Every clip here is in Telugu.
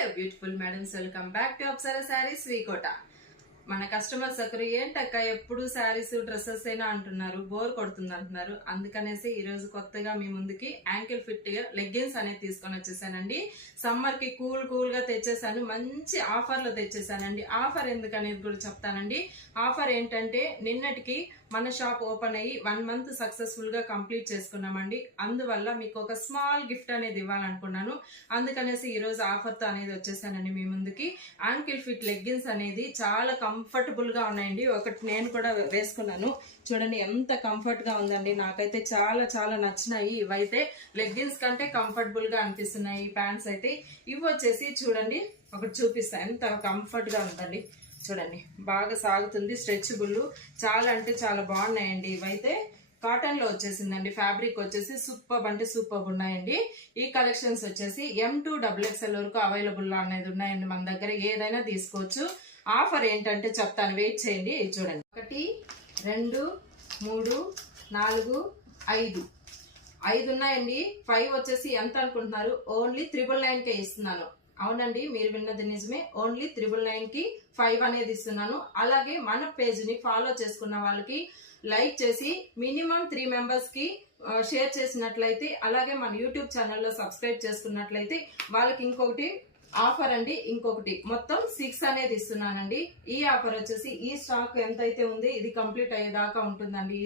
Hello beautiful madams, welcome back to Apsara saris V Kota. మన కస్టమర్స్ ఒకరు ఏంటక్క ఎప్పుడు శారీస్ డ్రెస్సెస్ అయినా అంటున్నారు, బోర్ కొడుతుంది అంటున్నారు. అందుకనేసి ఈ రోజు కొత్తగా మీ ముందుకి యాంకిల్ ఫిట్ లెగ్గిన్స్ అనేది తీసుకొని వచ్చేసానండి. సమ్మర్ కి కూల్ గా తెచ్చేసాను, మంచి ఆఫర్ లో తెచ్చేసానండి. ఆఫర్ ఎందుకనేది కూడా చెప్తానండి. ఆఫర్ ఏంటంటే నిన్నటికి మన షాప్ ఓపెన్ అయ్యి 1 మంత్ సక్సెస్ఫుల్ గా కంప్లీట్ చేసుకున్నామండి. అందువల్ల మీకు ఒక స్మాల్ గిఫ్ట్ అనేది ఇవ్వాలనుకున్నాను. అందుకనేసి ఈ రోజు ఆఫర్ తో అనేది వచ్చేసానండి మీ ముందుకి. యాంకిల్ ఫిట్ లెగ్గిన్స్ అనేది చాలా కంఫర్టబుల్ గా ఉన్నాయండి. ఒకటి నేను కూడా వేసుకున్నాను, చూడండి ఎంత కంఫర్ట్ గా ఉందండి. నాకైతే చాలా నచ్చినాయి. ఇవైతే లెగ్గిన్స్ కంటే కంఫర్టబుల్ గా అనిపిస్తున్నాయి ఈ ప్యాంట్స్ అయితే. ఇవి వచ్చేసి చూడండి, ఒకటి చూపిస్తాను, ఎంత కంఫర్ట్ గా ఉందండి. చూడండి బాగా సాగుతుంది, స్ట్రెచబుల్, చాలా అంటే చాలా బాగున్నాయండి. ఇవైతే కాటన్ లో వచ్చేసిందండి. ఫ్యాబ్రిక్ వచ్చేసి సూపర్ అంటే సూపర్ ఉన్నాయండి. ఈ కలెక్షన్స్ వచ్చేసి M2XXL వరకు అవైలబుల్ అనేది ఉన్నాయండి మన దగ్గర. ఏదైనా తీసుకోవచ్చు. ఆఫర్ ఏంటంటే చెప్తాను, వెయిట్ చేయండి. చూడండి, 1 2 3 4 5 ఉన్నాయండి. 5 వచ్చేసి ఎంత అనుకుంటున్నారు? ఓన్లీ 999కే ఇస్తున్నాను. అవునండి, మీరు విన్నది నిజమే. ఓన్లీ 999కి 5 అనేది ఇస్తున్నాను. అలాగే మన పేజ్ ని ఫాలో చేసుకున్న వాళ్ళకి లైక్ చేసి మినిమం 3 మెంబర్స్ కి షేర్ చేసినట్లయితే, అలాగే మన యూట్యూబ్ ఛానల్లో సబ్స్క్రైబ్ చేసుకున్నట్లయితే వాళ్ళకి ఇంకొకటి ఆఫర్ అండి. ఇంకొకటి మొత్తం 6 అనేది ఇస్తున్నానండి. ఈ ఆఫర్ వచ్చేసి ఈ స్టాక్ ఎంతైతే ఉంది ఇది కంప్లీట్ అయ్యేదాకా ఉంటుందండి.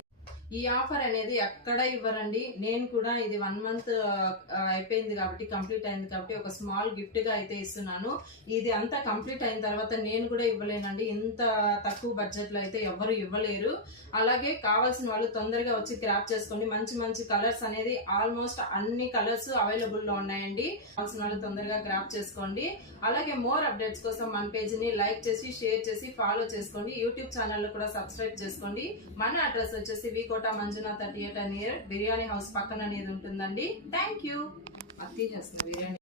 ఈ ఆఫర్ అనేది ఎక్కడ ఇవ్వరండి. నేను కూడా ఇది 1 మంత్ అయిపోయింది కాబట్టి, కంప్లీట్ అయింది కాబట్టి ఒక స్మాల్ గిఫ్ట్ గా అయితే ఇస్తున్నాను. ఇది అంతా కంప్లీట్ అయిన తర్వాత నేను కూడా ఇవ్వలేనండి. ఇంత తక్కువ బడ్జెట్ లో అయితే ఎవరు ఇవ్వలేరు. అలాగే కావాల్సిన వాళ్ళు తొందరగా వచ్చి గ్రాప్ చేసుకోండి. మంచి కలర్స్ అనేది ఆల్మోస్ట్ అన్ని కలర్స్ అవైలబుల్ లో ఉన్నాయండి. కావాల్సిన వాళ్ళు తొందరగా గ్రాప్ చేసుకోండి. అలాగే మోర్ అప్డేట్స్ కోసం మన పేజ్ ని లైక్ చేసి షేర్ చేసి ఫాలో చేసుకోండి. యూట్యూబ్ ఛానల్ కూడా సబ్స్క్రైబ్ చేసుకోండి. మన అడ్రస్ వచ్చేసి వికోట మంజునాథ్ 38 నియర్ బిర్యానీ హౌస్ పక్కన అనేది ఉంటుందండి. Thank you. అది తీసేస్తుంది బిర్యానీ.